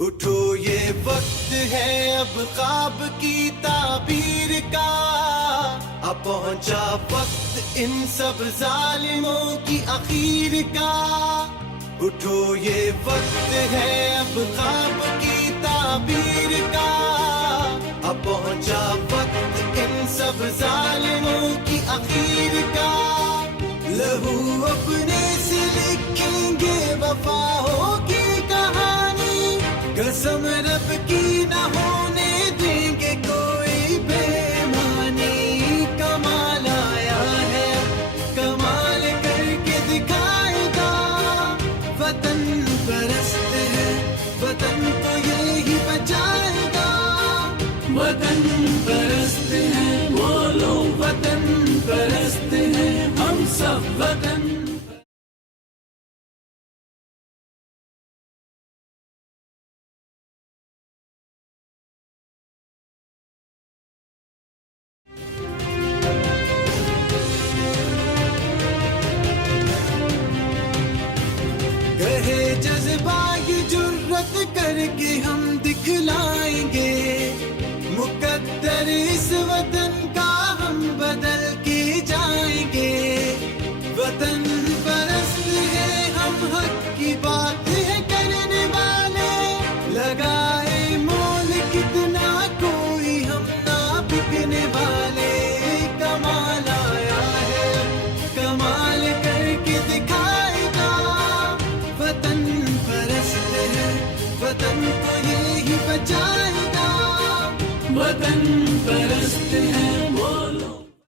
اٹھو یہ وقت ہے اب خواب کی تعبیر کا، اب پہنچا وقت ان سب ظالموں کی اخیر کا۔ اٹھو یہ وقت ہے اب خواب کی تعبیر کا، اب پہنچا وقت ان سب ظالموں کی اخیر کا۔ لہو اپنے سے لکھیں گے وفا ہوگی کہانی، قسم رب کی نہ ہونے دیں گے کوئی بے ایمانی۔ کمال آیا ہے کمال کر کے دکھائے گا، وطن پرست ہے وطن تو یہی بچائے گا۔ وطن پرست ہے بولو وطن پرست ہے ہم سب وطن۔ کہے جذبہ کی جرت کر کے ہم دکھلائیں گے، مقدر اس وطن